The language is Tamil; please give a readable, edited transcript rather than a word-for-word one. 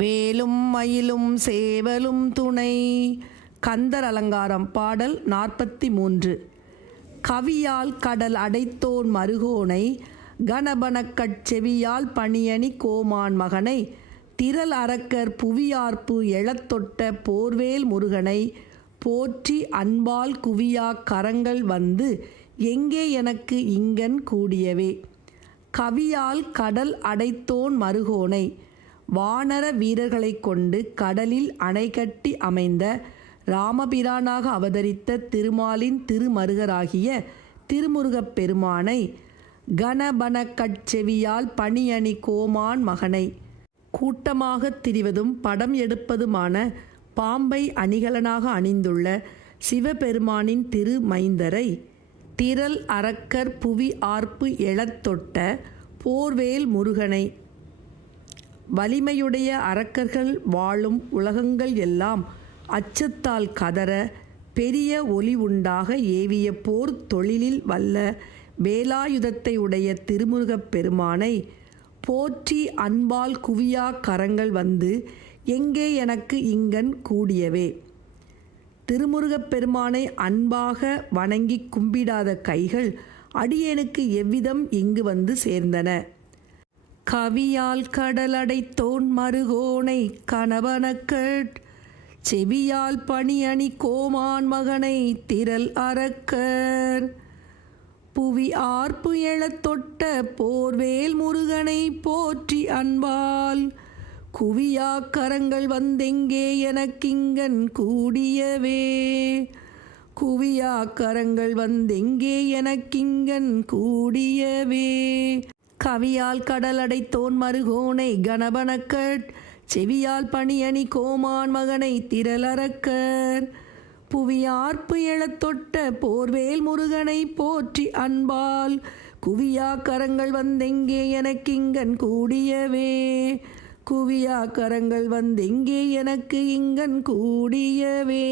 வேலும் மயிலும் சேவலும் துணை. கந்தர் அலங்காரம் பாடல் 43. கவியால் கடல் அடைத்தோன் மருகோனை கணபனக்கட் செவியால் பணியணி கோமான் மகனை திரள் அரக்கர் புவியார்ப்பு எழத்தொட்ட போர்வேல் முருகனை போற்றி அன்பால் குவியா கரங்கள் வந்து எங்கே எனக்கு இங்கன் கூடியவே. கவியால் கடல் அடைத்தோன் மருகோனை வானர வீரர்களைக் கொண்டு கடலில் அணை கட்டி அமைந்த ராமபிரானாக அவதரித்த திருமாலின் திருமருகராகிய திருமுருகப் பெருமானை கணபனக்கட்செவியால் பணியணி கோமான் மகனை கூட்டமாகத் திரிவதும் படம் எடுப்பதுமான பாம்பை அணிகலனாக அணிந்துள்ள சிவபெருமானின் திருமைந்தரை திரள் அரக்கர் புவி ஆர்ப்பு எழத்தொட்ட போர்வேல் முருகனை வலிமையுடைய அரக்கர்கள் வாழும் உலகங்கள் எல்லாம் அச்சத்தால் கதற பெரிய ஒலி உண்டாக ஏவிய போர் தொழிலில் வல்ல வேலாயுதத்தை உடைய திருமுருகப் பெருமானை போற்றி அன்பால் குவியா கரங்கள் வந்து எங்கே எனக்கு இங்கன் கூடியவே. திருமுருகப் பெருமானை அன்பாக வணங்கி கும்பிடாத கைகள் அடியேனுக்கு எவ்விதம் இங்கு வந்து சேர்ந்தன. கவியால் கடலடைத்தோன் மருகோனை கணபனக்கட் செவியால் பணியணி கோமான் மகனை திரள் அரக்கர் புவி ஆர்ப்பு எழத்தொட்ட போர்வேல் முருகனை போற்றி அன்பால் குவியா கரங்கள் வந்தெங்கே எனக்கிங்கன் கூடியவே. குவியா கரங்கள் வந்தெங்கே எனக்கிங்கன் கூடியவே. கவியால் கடல் அடைத்தோன் மருகோனை கணபனக்கட் செவியால் பணியணி கோமான் மகனை திரளரக்கர் புவியார்ப்பு எழத்தொட்ட போர்வேல் முருகனை போற்றி அன்பால் குவியா கரங்கள் வந்தெங்கே எனக்கிங்கன் கூடியவே. குவியா கரங்கள் வந்தெங்கே எனக்கு இங்கன் கூடியவே.